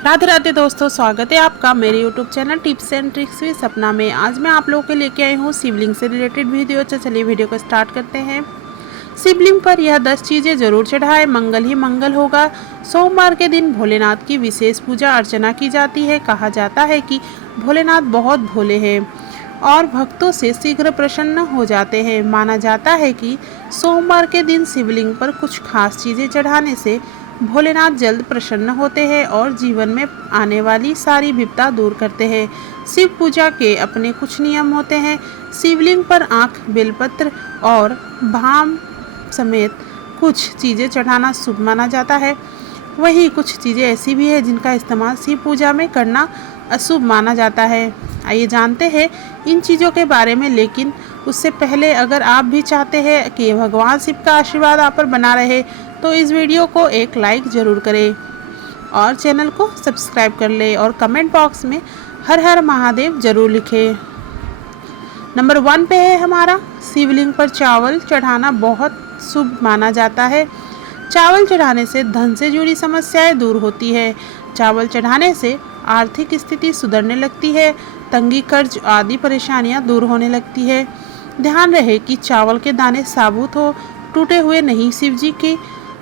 राधे राधे दोस्तों, स्वागत है आपका मेरे YouTube channel tips and tricks with सपना में। आज मैं आप लोगों के लेके आई हूँ शिवलिंग से रिलेटेड वीडियो। चलिए वीडियो को स्टार्ट करते हैं। शिवलिंग पर यह 10 चीज़ें जरूर चढ़ाएं, मंगल ही मंगल होगा। सोमवार के दिन भोलेनाथ की विशेष पूजा अर्चना की जाती है। कहा जाता है कि भोलेनाथ बहुत भोले हैं और भक्तों से शीघ्र प्रसन्न हो जाते हैं। माना जाता है कि सोमवार के दिन शिवलिंग पर कुछ खास चीज़ें चढ़ाने से भोलेनाथ जल्द प्रसन्न होते हैं और जीवन में आने वाली सारी विपदा दूर करते हैं। शिव पूजा के अपने कुछ नियम होते हैं। शिवलिंग पर आँख, बेलपत्र और भाम समेत कुछ चीज़ें चढ़ाना शुभ माना जाता है। वहीं कुछ चीज़ें ऐसी भी है जिनका इस्तेमाल शिव पूजा में करना अशुभ माना जाता है। आइए जानते हैं इन चीज़ों के बारे में, लेकिन उससे पहले अगर आप भी चाहते हैं कि भगवान शिव का आशीर्वाद आप पर बना रहे तो इस वीडियो को एक लाइक ज़रूर करें और चैनल को सब्सक्राइब कर लें और कमेंट बॉक्स में हर हर महादेव जरूर लिखें। नंबर 1 पे है हमारा, शिवलिंग पर चावल चढ़ाना बहुत शुभ माना जाता है। चावल चढ़ाने से धन से जुड़ी समस्याएं दूर होती है। चावल चढ़ाने से आर्थिक स्थिति सुधरने लगती है। तंगी, कर्ज आदि परेशानियां दूर होने लगती है। ध्यान रहे कि चावल के दाने साबुत हो, टूटे हुए नहीं। शिव जी की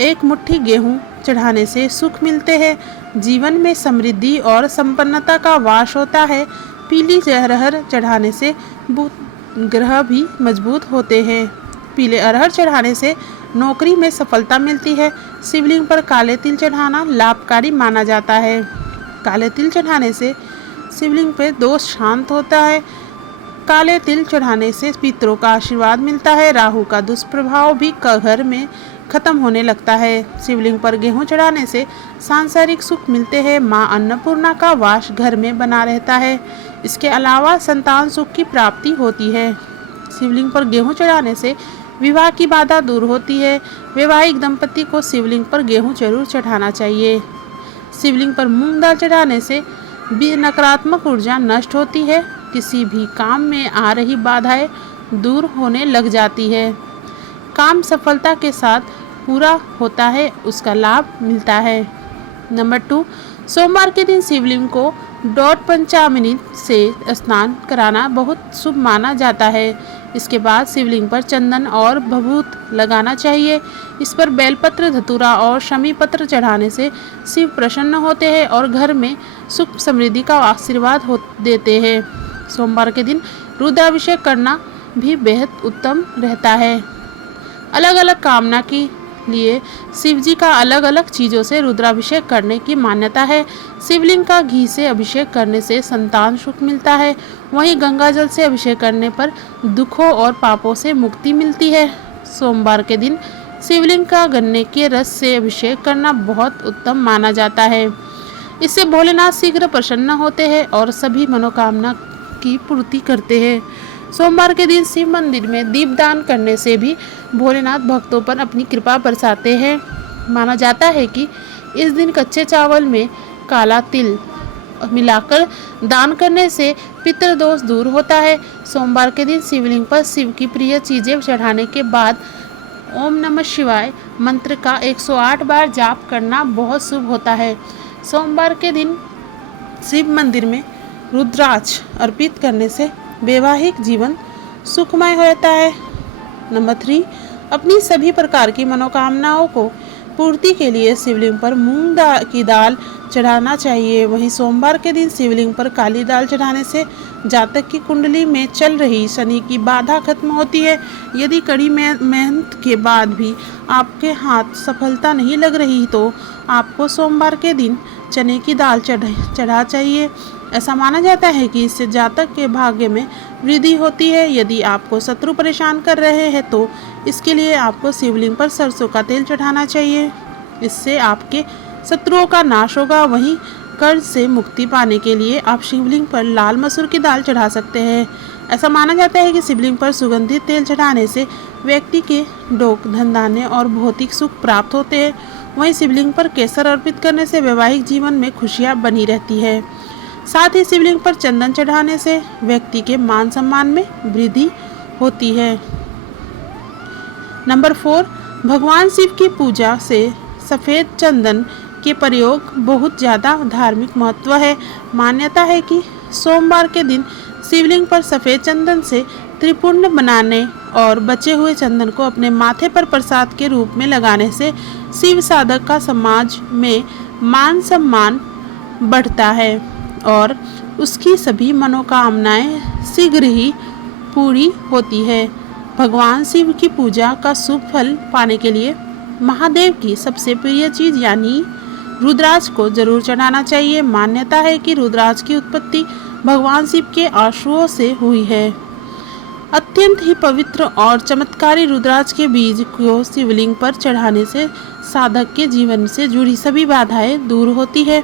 एक मुट्ठी गेहूं चढ़ाने से सुख मिलते हैं। जीवन में समृद्धि और संपन्नता का वास होता है। पीली अरहर चढ़ाने से ग्रह भी मजबूत होते हैं। पीले अरहर चढ़ाने से नौकरी में सफलता मिलती है। शिवलिंग पर काले तिल चढ़ाना लाभकारी माना जाता है। काले तिल चढ़ाने से शिवलिंग पर दोष शांत होता है। काले तिल चढ़ाने से पितरों का आशीर्वाद मिलता है। राहु का दुष्प्रभाव भी घर में खत्म होने लगता है। शिवलिंग पर गेहूं चढ़ाने से सांसारिक सुख मिलते हैं। मां अन्नपूर्णा का वास घर में बना रहता है। इसके अलावा संतान सुख की प्राप्ति होती है। शिवलिंग पर गेहूं चढ़ाने से विवाह की बाधा दूर होती है। वैवाहिक दंपति को शिवलिंग पर गेहूं जरूर चढ़ाना चाहिए। शिवलिंग पर मूंग दाल चढ़ाने से भी नकारात्मक ऊर्जा नष्ट होती है। किसी भी काम में आ रही बाधाएं दूर होने लग जाती है। काम सफलता के साथ पूरा होता है, उसका लाभ मिलता है। नंबर 2, सोमवार के दिन शिवलिंग को 1.5 से स्नान कराना बहुत शुभ माना जाता है। इसके बाद शिवलिंग पर चंदन और भभूत लगाना चाहिए। इस पर बेलपत्र, धतूरा और शमी पत्र चढ़ाने से शिव प्रसन्न होते हैं और घर में सुख समृद्धि का आशीर्वाद देते हैं। सोमवार के दिन रुद्राभिषेक करना भी बेहद उत्तम रहता है। अलग अलग कामना के लिए शिव जी का अलग अलग चीज़ों से रुद्राभिषेक करने की मान्यता है। शिवलिंग का घी से अभिषेक करने से संतान सुख मिलता है। वहीं गंगा जल से अभिषेक करने पर दुखों और पापों से मुक्ति मिलती है। सोमवार के दिन शिवलिंग का गन्ने के रस से अभिषेक करना बहुत उत्तम माना जाता है। इससे भोलेनाथ शीघ्र प्रसन्न होते हैं और सभी मनोकामना की पूर्ति करते हैं। सोमवार के दिन शिव मंदिर में दीपदान करने से भी भोलेनाथ भक्तों पर अपनी कृपा बरसाते हैं। माना जाता है कि इस दिन कच्चे चावल में काला तिल मिलाकर दान करने से पितृदोष दूर होता है। सोमवार के दिन शिवलिंग पर शिव की प्रिय चीज़ें चढ़ाने के बाद ओम नमः शिवाय मंत्र का 108 बार जाप करना बहुत शुभ होता है। सोमवार के दिन शिव मंदिर में रुद्राक्ष अर्पित करने से वैवाहिक जीवन सुखमय होता है। नंबर 3, अपनी सभी प्रकार की मनोकामनाओं को पूर्ति के लिए शिवलिंग पर मूंग की दाल चढ़ाना चाहिए। वहीं सोमवार के दिन शिवलिंग पर काली दाल चढ़ाने से जातक की कुंडली में चल रही शनि की बाधा खत्म होती है। यदि कड़ी मेहनत के बाद भी आपके हाथ सफलता नहीं लग रही तो आपको सोमवार के दिन चने की दाल चढ़ा चाहिए। ऐसा माना जाता है कि इससे जातक के भाग्य में वृद्धि होती है। यदि आपको शत्रु परेशान कर रहे हैं तो इसके लिए आपको शिवलिंग पर सरसों का तेल चढ़ाना चाहिए। इससे आपके शत्रुओं का नाश होगा। वहीं कर्ज से मुक्ति पाने के लिए आप शिवलिंग पर लाल मसूर की दाल चढ़ा सकते हैं। ऐसा माना जाता है कि शिवलिंग पर सुगंधित तेल चढ़ाने से व्यक्ति के धन धान्य और भौतिक सुख प्राप्त होते हैं। वहीं शिवलिंग पर केसर अर्पित करने से वैवाहिक जीवन में खुशियाँ बनी रहती है। साथ ही शिवलिंग पर चंदन चढ़ाने से व्यक्ति के मान सम्मान में वृद्धि होती है। नंबर 4, भगवान शिव की पूजा से सफ़ेद चंदन के प्रयोग बहुत ज़्यादा धार्मिक महत्व है। मान्यता है कि सोमवार के दिन शिवलिंग पर सफ़ेद चंदन से त्रिपुंड बनाने और बचे हुए चंदन को अपने माथे पर प्रसाद के रूप में लगाने से शिव साधक का समाज में मान सम्मान बढ़ता है और उसकी सभी मनोकामनाएं शीघ्र ही पूरी होती है। भगवान शिव की पूजा का शुभ फल पाने के लिए महादेव की सबसे प्रिय चीज यानी रुद्राक्ष को जरूर चढ़ाना चाहिए। मान्यता है कि रुद्राक्ष की उत्पत्ति भगवान शिव के आंसुओं से हुई है। अत्यंत ही पवित्र और चमत्कारी रुद्राक्ष के बीज को शिवलिंग पर चढ़ाने से साधक के जीवन से जुड़ी सभी बाधाएं दूर होती है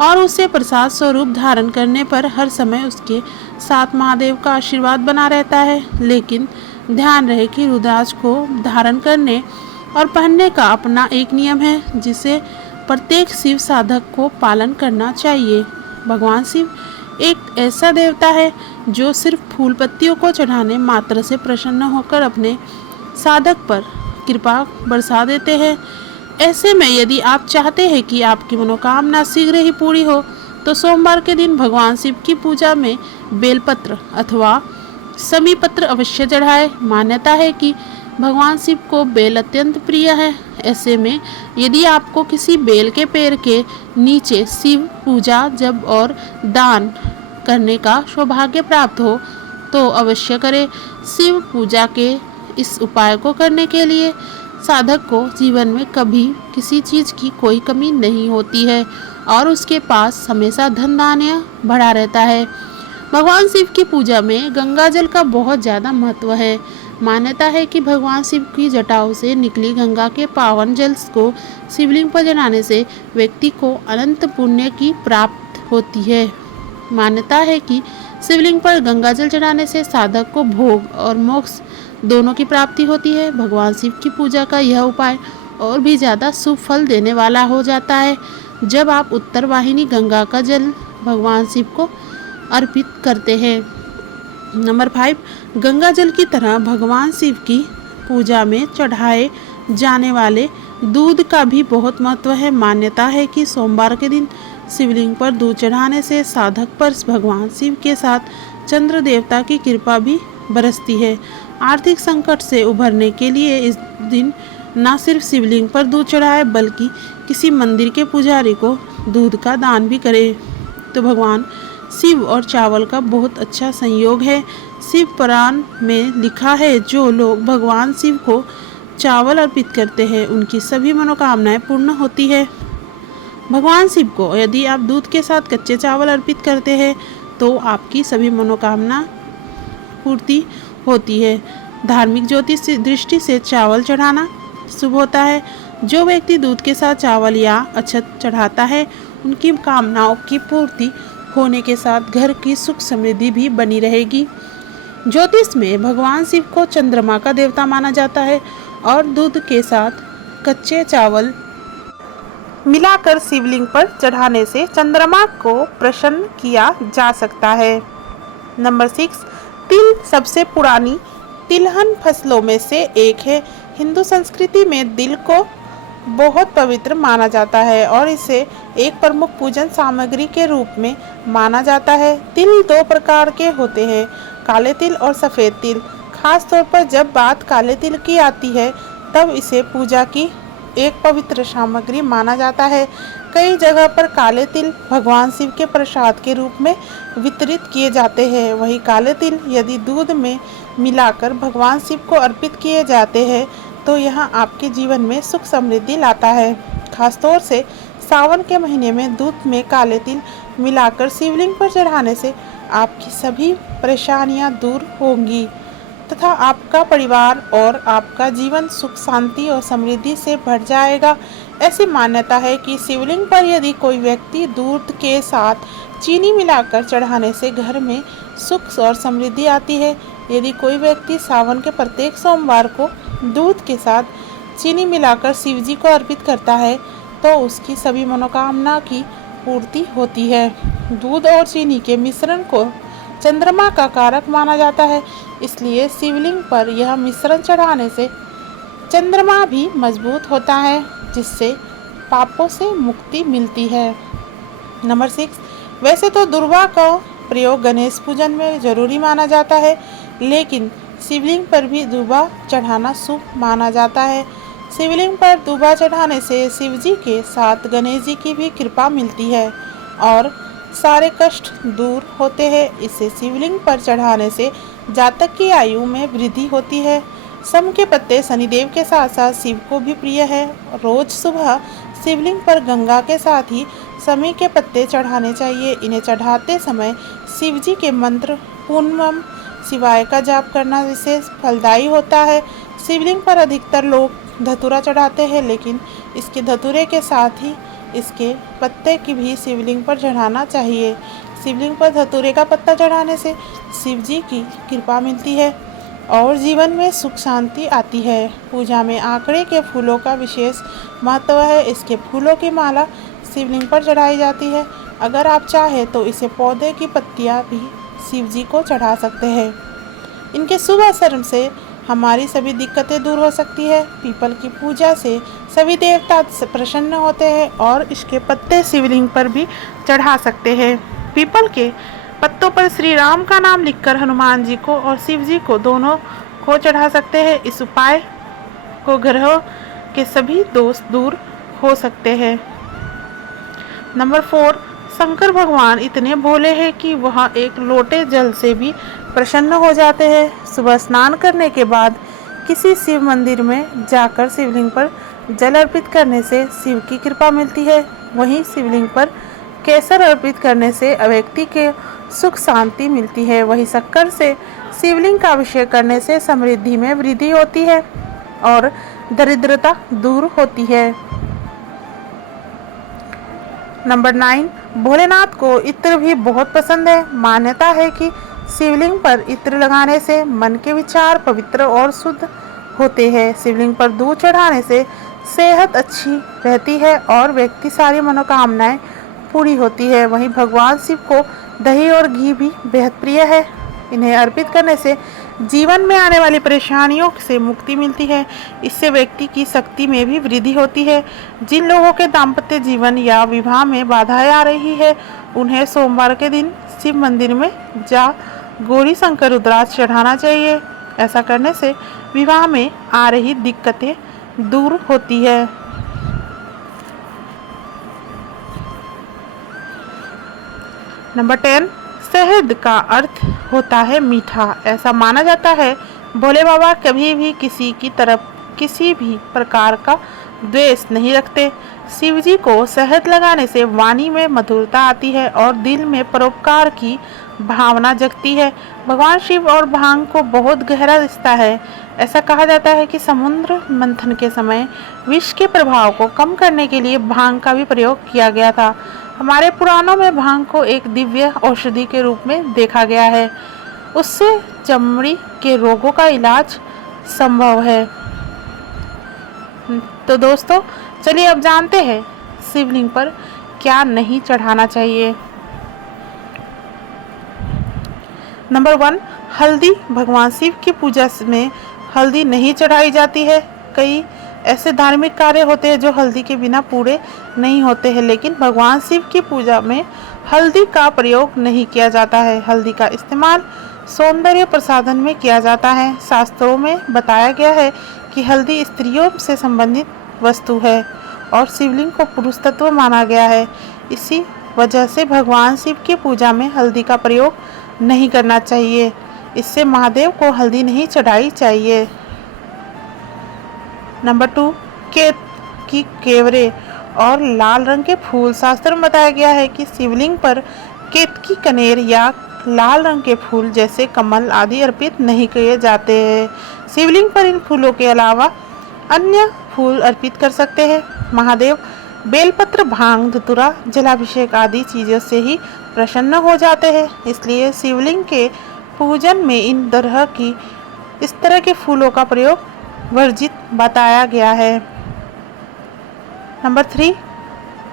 और उसे प्रसाद स्वरूप धारण करने पर हर समय उसके साथ महादेव का आशीर्वाद बना रहता है। लेकिन ध्यान रहे कि रुद्राक्ष को धारण करने और पहनने का अपना एक नियम है जिसे प्रत्येक शिव साधक को पालन करना चाहिए। भगवान शिव एक ऐसा देवता है जो सिर्फ फूल पत्तियों को चढ़ाने मात्र से प्रसन्न होकर अपने साधक पर कृपा बरसा देते हैं। ऐसे में यदि आप चाहते हैं कि आपकी मनोकामना शीघ्र ही पूरी हो तो सोमवार के दिन भगवान शिव की पूजा में बेलपत्र अथवा समी पत्र अवश्य चढ़ाएं। मान्यता है कि भगवान शिव को बेल अत्यंत प्रिय है। ऐसे में यदि आपको किसी बेल के पेड़ के नीचे शिव पूजा जप और दान करने का सौभाग्य प्राप्त हो तो अवश्य करें। शिव पूजा के इस उपाय को करने के लिए साधक को जीवन में कभी किसी चीज़ की कोई कमी नहीं होती है और उसके पास हमेशा धन धान्य भरा रहता है। भगवान शिव की पूजा में गंगा जल का बहुत ज़्यादा महत्व है। मान्यता है कि भगवान शिव की जटाओं से निकली गंगा के पावन जल को शिवलिंग पर चढ़ाने से व्यक्ति को अनंत पुण्य की प्राप्त होती है। मान्यता है कि शिवलिंग पर गंगा जल चढ़ाने से साधक को भोग और मोक्ष दोनों की प्राप्ति होती है। भगवान शिव की पूजा का यह उपाय और भी ज़्यादा शुभ फल देने वाला हो जाता है जब आप उत्तर वाहिनी गंगा का जल भगवान शिव को अर्पित करते हैं। नंबर 5, गंगा जल की तरह भगवान शिव की पूजा में चढ़ाए जाने वाले दूध का भी बहुत महत्व है। मान्यता है कि सोमवार के दिन शिवलिंग पर दूध चढ़ाने से साधक पर भगवान शिव के साथ चंद्र देवता की कृपा भी बरसती है। आर्थिक संकट से उभरने के लिए इस दिन न सिर्फ शिवलिंग पर दूध चढ़ाए बल्कि किसी मंदिर के पुजारी को दूध का दान भी करे तो भगवान शिव और चावल का बहुत अच्छा संयोग है। शिव पुराण में लिखा है जो लोग भगवान शिव को चावल अर्पित करते हैं उनकी सभी मनोकामनाएं पूर्ण होती है। भगवान शिव को यदि आप दूध के साथ कच्चे चावल अर्पित करते हैं तो आपकी सभी मनोकामना पूर्ति होती है। धार्मिक ज्योतिष दृष्टि से चावल चढ़ाना शुभ होता है। जो व्यक्ति दूध के साथ चावल या अक्षत चढ़ाता है उनकी कामनाओं की पूर्ति होने के साथ घर की सुख समृद्धि भी बनी रहेगी। ज्योतिष में भगवान शिव को चंद्रमा का देवता माना जाता है और दूध के साथ कच्चे चावल मिलाकर शिवलिंग पर चढ़ाने से चंद्रमा को प्रसन्न किया जा सकता है। नंबर 6, तिल सबसे पुरानी तिलहन फसलों में से एक है। हिंदू संस्कृति में तिल को बहुत पवित्र माना जाता है और इसे एक प्रमुख पूजन सामग्री के रूप में माना जाता है। तिल 2 प्रकार के होते हैं, काले तिल और सफ़ेद तिल। खास तौर पर जब बात काले तिल की आती है तब इसे पूजा की एक पवित्र सामग्री माना जाता है। कई जगह पर काले तिल भगवान शिव के प्रसाद के रूप में वितरित किए जाते हैं। वही काले तिल यदि दूध में मिलाकर भगवान शिव को अर्पित किए जाते हैं तो यह आपके जीवन में सुख समृद्धि लाता है। खासतौर से सावन के महीने में दूध में काले तिल मिलाकर शिवलिंग पर चढ़ाने से आपकी सभी परेशानियां दूर होंगी तथा आपका परिवार और आपका जीवन सुख शांति और समृद्धि से भर जाएगा। ऐसी मान्यता है कि शिवलिंग पर यदि कोई व्यक्ति दूध के साथ चीनी मिलाकर चढ़ाने से घर में सुख और समृद्धि आती है। यदि कोई व्यक्ति सावन के प्रत्येक सोमवार को दूध के साथ चीनी मिलाकर शिवजी को अर्पित करता है तो उसकी सभी मनोकामना की पूर्ति होती है। दूध और चीनी के मिश्रण को चंद्रमा का कारक माना जाता है, इसलिए शिवलिंग पर यह मिश्रण चढ़ाने से चंद्रमा भी मजबूत होता है जिससे पापों से मुक्ति मिलती है। नंबर 6, वैसे तो दूर्वा का प्रयोग गणेश पूजन में जरूरी माना जाता है, लेकिन शिवलिंग पर भी दूर्वा चढ़ाना शुभ माना जाता है। शिवलिंग पर दूर्वा चढ़ाने से शिव जी के साथ गणेश जी की भी कृपा मिलती है और सारे कष्ट दूर होते हैं। इसे शिवलिंग पर चढ़ाने से जातक की आयु में वृद्धि होती है। सम के पत्ते शनिदेव के साथ साथ शिव को भी प्रिय है। रोज सुबह शिवलिंग पर गंगा के साथ ही समी के पत्ते चढ़ाने चाहिए। इन्हें चढ़ाते समय शिव जी के मंत्र पूर्णम शिवाय का जाप करना विशेष फलदायी होता है। शिवलिंग पर अधिकतर लोग धतूरा चढ़ाते हैं, लेकिन इसके धतूरे के साथ ही इसके पत्ते की भी शिवलिंग पर चढ़ाना चाहिए। शिवलिंग पर धतूरे का पत्ता चढ़ाने से शिव जी की कृपा मिलती है और जीवन में सुख शांति आती है। पूजा में आंकड़े के फूलों का विशेष महत्व है। इसके फूलों की माला शिवलिंग पर चढ़ाई जाती है। अगर आप चाहें तो इसे पौधे की पत्तियां भी शिव जी को चढ़ा सकते हैं। इनके शुभ असर से हमारी सभी दिक्कतें दूर हो सकती है। पीपल की पूजा से सभी देवता प्रसन्न होते हैं और इसके पत्ते शिवलिंग पर भी चढ़ा सकते हैं। पीपल के पत्तों पर श्री राम का नाम लिखकर हनुमान जी को और शिव जी को दोनों को चढ़ा सकते हैं। इस उपाय को ग्रहों के सभी दोष दूर हो सकते हैं। नंबर 4, शंकर भगवान इतने भोले हैं कि वह एक लोटे जल से भी प्रसन्न हो जाते हैं। सुबह स्नान करने के बाद किसी शिव मंदिर में जाकर शिवलिंग पर जल अर्पित करने से शिव की कृपा मिलती है। वहीं शिवलिंग पर केसर अर्पित करने से व्यक्ति के सुख शांति मिलती है। वहीं शक्कर से शिवलिंग का अभिषेक करने से समृद्धि में वृद्धि होती है और दरिद्रता दूर होती है। नंबर 9, भोलेनाथ को इत्र भी बहुत पसंद है। मान्यता है कि शिवलिंग पर इत्र लगाने से मन के विचार पवित्र और शुद्ध होते हैं। शिवलिंग पर दूध चढ़ाने से सेहत अच्छी रहती है और व्यक्ति सारी मनोकामनाएं पूरी होती है। वहीं भगवान शिव को दही और घी भी बेहद प्रिय है। इन्हें अर्पित करने से जीवन में आने वाली परेशानियों से मुक्ति मिलती है। इससे व्यक्ति की शक्ति में भी वृद्धि होती है। जिन लोगों के दाम्पत्य जीवन या विवाह में बाधाएं आ रही है, उन्हें सोमवार के दिन शिव मंदिर में जा गौरी शंकर रुद्राक्ष चढ़ाना चाहिए। ऐसा करने से विवाह में आ रही दिक्कतें दूर होती है। नंबर 10, शहद का अर्थ होता है मीठा। ऐसा माना जाता है भोले बाबा कभी भी किसी की तरफ किसी भी प्रकार का द्वेष नहीं रखते। शिव जी को शहद लगाने से वाणी में मधुरता आती है और दिल में परोपकार की भावना जगती है। भगवान शिव और भांग को बहुत गहरा रिश्ता है। ऐसा कहा जाता है कि समुद्र मंथन के समय विष के प्रभाव को कम करने के लिए भांग का भी प्रयोग किया गया था। हमारे पुराणों में भांग को एक दिव्य औषधि के रूप में देखा गया है। उससे चमड़ी के रोगों का इलाज संभव है। तो दोस्तों, चलिए अब जानते हैं शिवलिंग पर क्या नहीं चढ़ाना चाहिए। नंबर 1, हल्दी। भगवान शिव की पूजा में हल्दी नहीं चढ़ाई जाती है। कई ऐसे धार्मिक कार्य होते हैं जो हल्दी के बिना पूरे नहीं होते हैं, लेकिन भगवान शिव की पूजा में हल्दी का प्रयोग नहीं किया जाता है। हल्दी का इस्तेमाल सौंदर्य प्रसाधन में किया जाता है। शास्त्रों में बताया गया है कि हल्दी स्त्रियों से संबंधित वस्तु है और शिवलिंग को पुरुष तत्व माना गया है। इसी वजह से भगवान शिव की पूजा में हल्दी का प्रयोग नहीं करना चाहिए। इससे महादेव को हल्दी नहीं चढ़ाई चाहिए। नंबर 2, केत की केवरे और लाल रंग के फूल। शास्त्र में बताया गया है कि शिवलिंग पर केतकी कनेर या लाल रंग के फूल जैसे कमल आदि अर्पित नहीं किए जाते हैं। शिवलिंग पर इन फूलों के अलावा अन्य फूल अर्पित कर सकते हैं। महादेव बेलपत्र, भांग, धतूरा, जलाभिषेक आदि चीज़ों से ही प्रसन्न हो जाते हैं। इसलिए शिवलिंग के पूजन में इस तरह के फूलों का प्रयोग वर्जित बताया गया है। नंबर 3,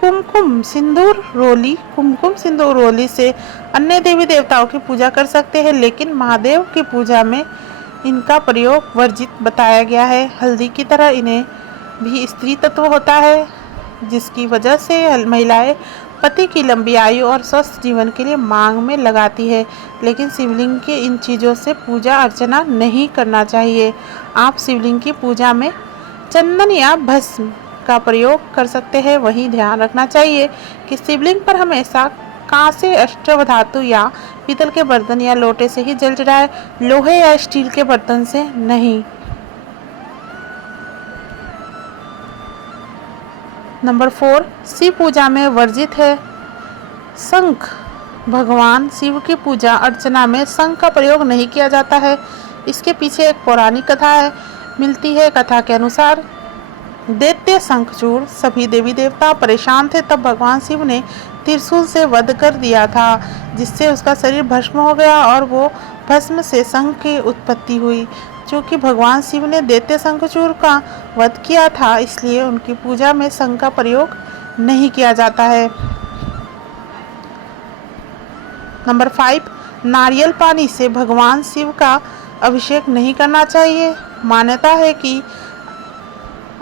कुमकुम सिंदूर रोली। कुमकुम सिंदूर रोली से अन्य देवी देवताओं की पूजा कर सकते हैं, लेकिन महादेव की पूजा में इनका प्रयोग वर्जित बताया गया है। हल्दी की तरह इन्हें भी स्त्री तत्व होता है। जिसकी वजह से महिलाएं पति की लंबी आयु और स्वस्थ जीवन के लिए मांग में लगाती है। लेकिन शिवलिंग के इन चीज़ों से पूजा अर्चना नहीं करना चाहिए। आप शिवलिंग की पूजा में चंदन या भस्म का प्रयोग कर सकते हैं। वहीं ध्यान रखना चाहिए कि शिवलिंग पर हमेशा कांसे, अष्टधातु या पीतल के बर्तन या लोटे से ही जल चढ़ाए, लोहे या स्टील के बर्तन से नहीं। नंबर 4, शिव पूजा में वर्जित है शंख। भगवान शिव की पूजा अर्चना में शंख का प्रयोग नहीं किया जाता है। इसके पीछे एक पौराणिक कथा मिलती है। कथा के अनुसार दैत्य शंखचूड़ सभी देवी देवता परेशान थे, तब भगवान शिव ने त्रिशूल से वध कर दिया था, जिससे उसका शरीर भस्म हो गया और वो भस्म से शंख की उत्पत्ति हुई। क्योंकि भगवान शिव ने दैत्य शंखचूड़ का वध किया था, इसलिए उनकी पूजा में शंख का प्रयोग नहीं किया जाता है। नंबर 5, नारियल पानी से भगवान शिव का अभिषेक नहीं करना चाहिए। मान्यता है कि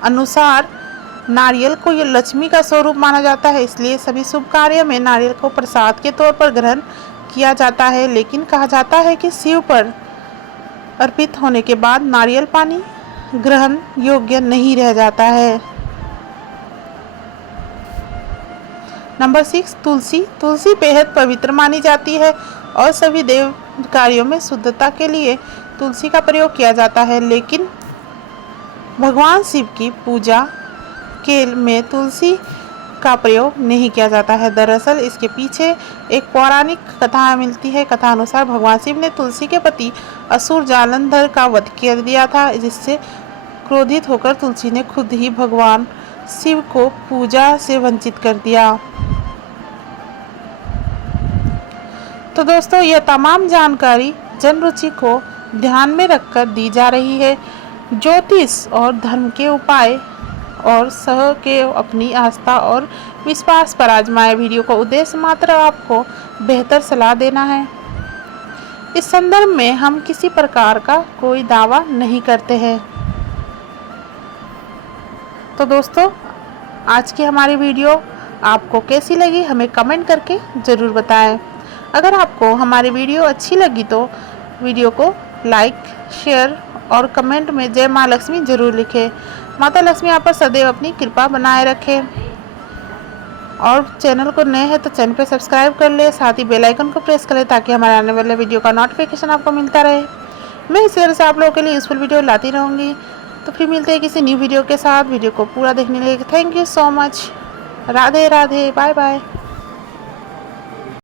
अनुसार नारियल को ये लक्ष्मी का स्वरूप माना जाता है, इसलिए सभी शुभ कार्य में नारियल को प्रसाद के तौर पर ग्रहण किया जाता है। लेकिन कहा जाता है कि शिव पर अर्पित होने के बाद नारियल पानी ग्रहण योग्य नहीं रह जाता है। नंबर 6, तुलसी। तुलसी बेहद पवित्र मानी जाती है और सभी देव कार्यों में शुद्धता के लिए तुलसी का प्रयोग किया जाता है। लेकिन भगवान शिव की पूजा के में तुलसी का प्रयोग नहीं किया जाता है। दरअसल इसके पीछे एक पौराणिक कथा मिलती है। कथा अनुसार भगवान शिव ने तुलसी के पति असुर जालंधर का वध कर दिया था, जिससे क्रोधित होकर तुलसी ने खुद ही भगवान शिव को पूजा से वंचित कर दिया। तो दोस्तों, यह तमाम जानकारी जन रुचि को ध्यान में रखकर दी जा रही है। ज्योतिष और धर्म के उपाय और सह के अपनी आस्था और विश्वास पर आजमाए। वीडियो का उद्देश्य मात्र आपको बेहतर सलाह देना है। इस संदर्भ में हम किसी प्रकार का कोई दावा नहीं करते हैं। तो दोस्तों, आज की हमारी वीडियो आपको कैसी लगी हमें कमेंट करके ज़रूर बताएं। अगर आपको हमारी वीडियो अच्छी लगी तो वीडियो को लाइक, शेयर और कमेंट में जय माँ लक्ष्मी जरूर लिखें। माता लक्ष्मी आप पर सदैव अपनी कृपा बनाए रखें। और चैनल को नए हैं तो चैनल पर सब्सक्राइब कर ले, साथ ही बेल आइकन को प्रेस करें ताकि हमारे आने वाले वीडियो का नोटिफिकेशन आपको मिलता रहे। मैं इस तरह से आप लोगों के लिए यूजफुल वीडियो लाती रहूँगी। तो फिर मिलते हैं किसी न्यू वीडियो के साथ। वीडियो को पूरा देखने के लिए thank you so much. Radhe Radhe, bye bye.